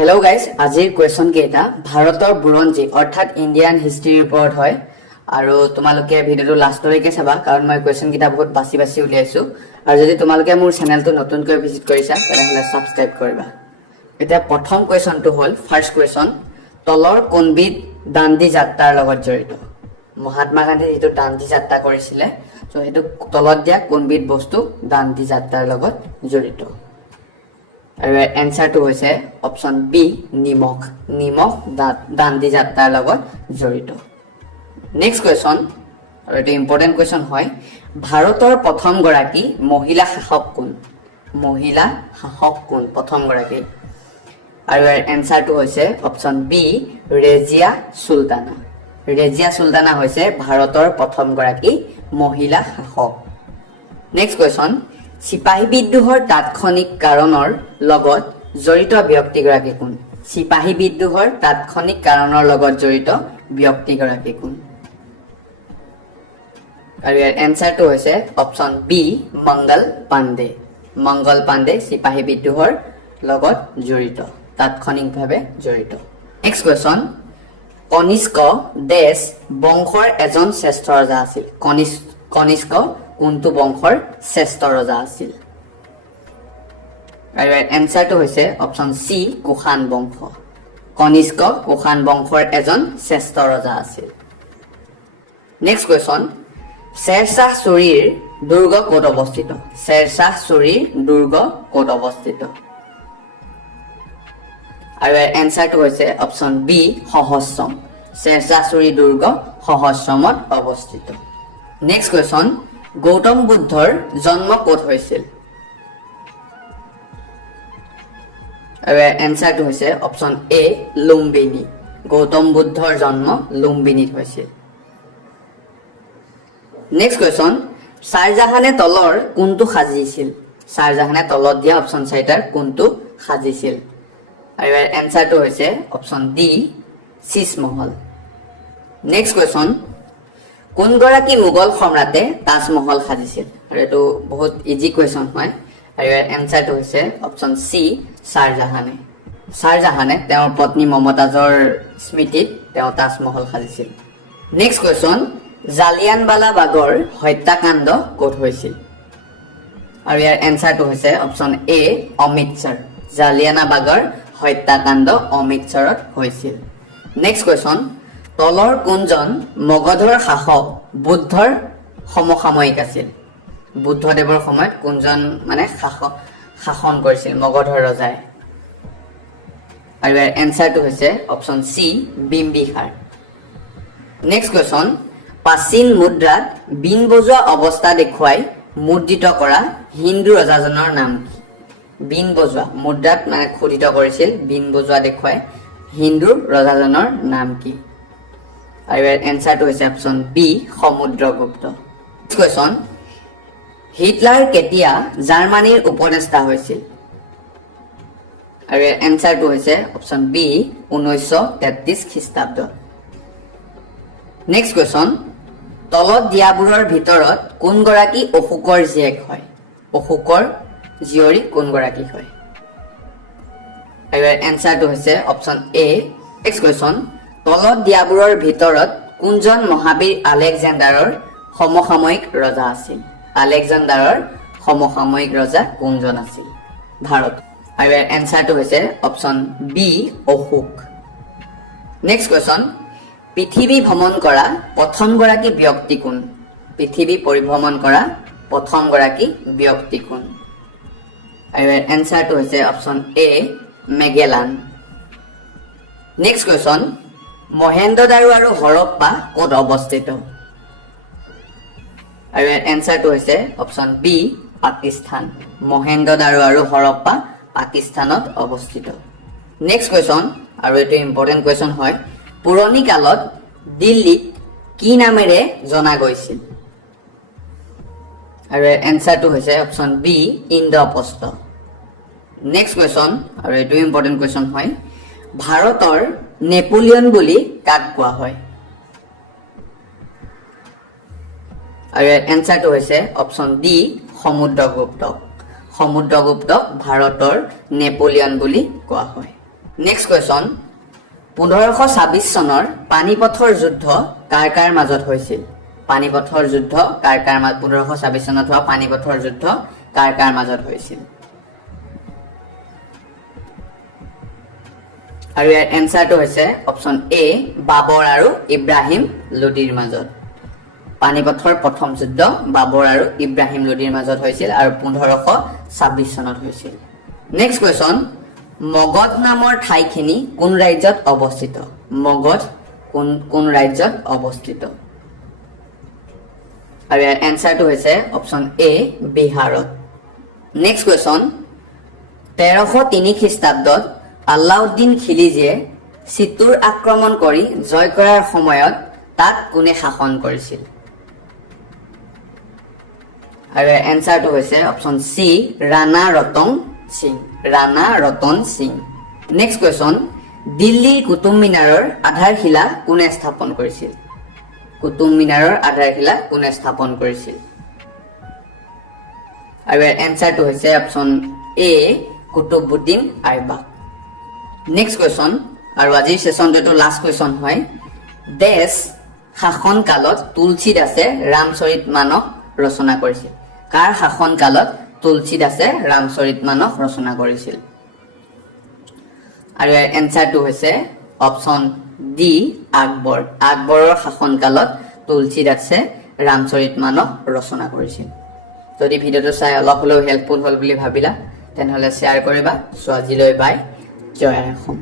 Hello' guys, আজিৰ question কেইটা ভাৰতৰ বুৰঞ্জী অৰ্থাৎ ইণ্ডিয়ান হিষ্ট্ৰীৰ ওপৰত হয় আৰু তোমালোকে ভিডিঅ'টো লাষ্টলৈকে চাবা কাৰণ মই কুৱেশ্যন কেইটা বহুত বাছি বাছি উলিয়াইছোঁ আৰু যদি তোমালোকে মোৰ চেনেলটো নতুনকৈ ভিজিট কৰিছা তেনেহ'লে ছাবস্ক্ৰাইব কৰিবা। এতিয়া প্ৰথম কুৱেশ্যনটো হ'ল ফাৰ্ষ্ট কুৱেশ্যন, তলৰ কোনবিধ দাণ্ডী যাত্ৰাৰ লগত জড়িত? মহাত্মা গান্ধী যিটো দাণ্ডী যাত্ৰা কৰিছিলে চ' সেইটো তলত দিয়া কোনবিধ বস্তু দাণ্ডী যাত্ৰাৰ লগত জড়িত? আৰু এনসাৰটো হৈছে অপশ্যন বি, নিমখ। নিমখ দাণ্ডী যাত্ৰাৰ লগত জড়িত। নেক্সট কুৱেশ্যন, আৰু এটা ইম্পৰ্টেণ্ট কুৱেশ্যন হয়, ভাৰতৰ প্ৰথমগৰাকী মহিলা শাসক কোন? মহিলা শাসক কোন প্ৰথমগৰাকী? আৰু এনসাৰটো হৈছে অপশ্যন বি, ৰেজিয়া চুলতানা। ৰেজিয়া চুলতানা হৈছে ভাৰতৰ প্ৰথমগৰাকী মহিলা শাসক। নেক্সট কুৱেশ্যন, চিপাহী বিদ্ৰোহৰ তাৎক্ষণিক কাৰণৰ লগত জড়িত ব্যক্তিগৰাকী কোন? চিপাহী বিদ্ৰোহৰ তাৎক্ষণিক কাৰণৰ লগত জড়িত ব্যক্তিগৰাকী কোন? আৰু ইয়াৰ এনসাৰটো হৈছে অপশ্যন বি, মংগল পাণ্ডে। মংগল পাণ্ডে চিপাহী বিদ্ৰোহৰ লগত জড়িত, তাৎক্ষণিকভাৱে জড়িত। নেক্সট কুৱেশ্যন, কনিষ্ক দেশ বংশৰ এজন শ্ৰেষ্ঠ ৰজা আছিল। কনিষ্ক কোনটো বংশৰ শ্ৰেষ্ঠ ৰজা আছিল? আৰু এনসাৰটো হৈছে অপশ্যন চি, কুষাণ বংশ। কনিষ্ক কুষাণ বংশৰ এজন শ্ৰেষ্ঠ ৰজা আছিল। নেক্সট কুৱেশ্যন, শ্বেৰশ্বাহ ছুৰীৰ দুৰ্গ ক'ত অৱস্থিত? শ্বেৰশ্বাহ ছুৰীৰ দুৰ্গ ক'ত অৱস্থিত? আৰু এনসাৰটো হৈছে অপশ্যন বি, সহস্ৰম। শ্বেৰশ্বাহ ছুৰী দুৰ্গ সহস্ৰমত অৱস্থিত। নেক্সট কুৱেশ্যন, গৌতম বুদ্ধৰ জন্ম ক'ত হৈছিল? আৰু এনসাৰটো হৈছে অপশ্যন এ, লুম্বিনী। গৌতম বুদ্ধৰ জন্ম লুম্বিনীত হৈছিল। নেক্সট কুৱেশ্যন, শ্বাহজাহানে তলৰ কোনটো সাজিছিল? শ্বাহজাহানে তলত দিয়া অপশ্যন চাৰিটাৰ কোনটো সাজিছিল? আৰু এনসাৰটো হৈছে option D, Sheeshmahal. Next question, কোনগৰাকী মোগল সম্ৰাটে তাজমহল সাজিছিল? আৰু এইটো বহুত ইজি কুৱেশ্যন হয় আৰু ইয়াৰ এনসাৰটো হৈছে অপশ্যন চি, শ্বাহজাহানে। শ্বাহজাহানে তেওঁৰ পত্নী মমতাজৰ স্মৃতিত তেওঁ তাজমহল সাজিছিল। নেক্সট কুৱেশ্যন, জালিয়ানৱালাবাগৰ হত্যাকাণ্ড ক'ত হৈছিল? আৰু ইয়াৰ এনসাৰটো হৈছে অপশ্যন এ, অমৃতসৰ। জালিয়ানৱালাবাগৰ হত্যাকাণ্ড অমৃতসৰত হৈছিল। নেক্সট কুৱেশ্যন, তলৰ কোনজন মগধৰ শাসক বুদ্ধৰ সমসাময়িক আছিল? বুদ্ধদেৱৰ সময়ত কোনজন শাসন কৰিছিল মগধৰ ৰজাই? আৰু ইয়াৰ এনসাৰটো হৈছে option C, Bimbisara. Next question, প্ৰাচীন মুদ্ৰাত বীণ বজোৱা অৱস্থা দেখুৱাই মুদ্ৰিত কৰা হিন্দু ৰজাজনৰ নাম কি? বীণ বজোৱা মুদ্ৰাত খোদিত কৰিছিল বীণ বজোৱা দেখুৱাই হিন্দু ৰজাজনৰ নাম কি? আৰু ইয়াৰ এনসাৰটো হৈছে option B, Samudragupta. Next question, Hitler কেতিয়া জাৰ্মানীৰ উপদেষ্টা হৈছিল? আৰু ইয়াৰ এনসাৰটো হৈছে অপশ্যন বি, 1933 খ্ৰীষ্টাব্দত। নেক্সট কুৱেশ্যন, তলত দিয়াবোৰৰ ভিতৰত কোনগৰাকী অশোকৰ জীয়েক হয়? অশোকৰ জীয়ৰী কোনগৰাকী হয়? আৰু ইয়াৰ এনসাৰটো হৈছে অপশ্যন এ। নেক্সট কুৱেশ্যন, তলত দিয়াবোৰৰ ভিতৰত কোনজন মহাবীৰ আলেকজেণ্ডাৰৰ সমসাময়িক ৰজা আছিল? আলেকজেণ্ডাৰৰ সমসাময়িক ৰজা কোনজন আছিল ভাৰত? আৰু ইয়াৰ এনসাৰটো হৈছে option B, Ashoka. Next question, পৃথিৱী ভ্ৰমণ কৰা প্ৰথমগৰাকী ব্যক্তি কোন? পৃথিৱী পৰিভ্ৰমণ কৰা প্ৰথমগৰাকী ব্যক্তি কোন? আৰু ইয়াৰ এনসাৰটো হৈছে অপশ্যন এ, মেগেলান। নেক্সট কুৱেশ্যন, মহেন্দ্ৰদাৰো আৰু হৰপ্পা ক'ত অৱস্থিত? আৰু ইয়াৰ এনসাৰটো হৈছে অপশ্যন বি, পাকিস্তান। মহেন্দ্ৰদাৰো আৰু হৰপ্পা পাকিস্তানত অৱস্থিত। নেক্সট কুৱেশ্যন, আৰু এইটো ইম্পৰ্টেণ্ট কুৱেশ্যন হয়, পুৰণি কালত দিল্লীক কি নামেৰে জনা গৈছিল? আৰু এনসাৰটো হৈছে option B, Indraprastha. Next question, আৰু এইটো ইম্পৰ্টেণ্ট কুৱেশ্যন হয়, ভাৰতৰ নেপোলিয়ন বুলি কাক কোৱা হয়? আৰু এনসাৰটো হৈছে অপশ্যন ডি, সমুদ্ৰগুপ্তক। সমুদ্ৰগুপ্তক ভাৰতৰ নেপোলিয়ন বুলি কোৱা হয়। নেক্সট কুৱেশ্যন 1526 চনৰ পানিপথৰ যুদ্ধ কাৰ কাৰ মাজত হৈছিল পানিপথৰ যুদ্ধ কাৰ কাৰ মাজত 1526 চনত হোৱা পানিপথৰ যুদ্ধ কাৰ কাৰ মাজত হৈছিল আৰু ইয়াৰ এনসাৰটো হৈছে অপচন এ বাবৰ আৰু ইব্ৰাহিম লোডিৰ মাজত পানিপথৰ প্ৰথম যুদ্ধ বাবৰ আৰু ইব্ৰাহিম লোডিৰ মাজত হৈছিল আৰু 1526 চনত হৈছিল নেক্সট কুৱেশ্যন মগধ নামৰ ঠাইখিনি কোন ৰাজ্যত অৱস্থিত মগধ কোন ৰাজ্যত অৱস্থিত আৰু ইয়াৰ এনসাৰটো হৈছে অপচন এ বিহাৰত নেক্সট কুৱেশ্যন 1303 খ্ৰীষ্টাব্দত আলাউদ্দিন খিলজীয়ে চিতুৰ আক্ৰমণ কৰি জয় কৰাৰ সময়ত তাত কোনে শাসন কৰিছিল আৰু এনসাৰটো হৈছে option C Rana Ratan Singh next question দিল্লীৰ কুতুব মিনাৰৰ আধাৰশিলা কোনে স্থাপন কৰিছিল কুতুব মিনাৰৰ আধাৰশিলা কোনে স্থাপন কৰিছিল আৰু এনসাৰটো হৈছে অপচন এ কুতুবুদ্দিন আইবাক নেক্সট কুৱেশ্যন আৰু আজিৰ সেশনটো লাষ্ট কুৱেশ্যন হয় দেশ শাসন কালত তুলসীদাসে ৰামচৰিতমানস ৰচনা কৰিছিল কাৰ শাসন কালত তুলসীদাসে ৰামচৰিতমানস ৰচনা কৰিছিল আৰু ইয়াৰ এনসাৰটো হৈছে অপচন ডি আকবৰৰ শাসন কালত তুলসীদাসে ৰামচৰিতমানস ৰচনা কৰিছিল যদি ভিডিঅটো চাই অলপ হলেও হেল্পফুল হল বুলি ভাবিলা তেনেহলে শ্বেয়াৰ কৰিবা সো আজিলৈ বাই জয় অসম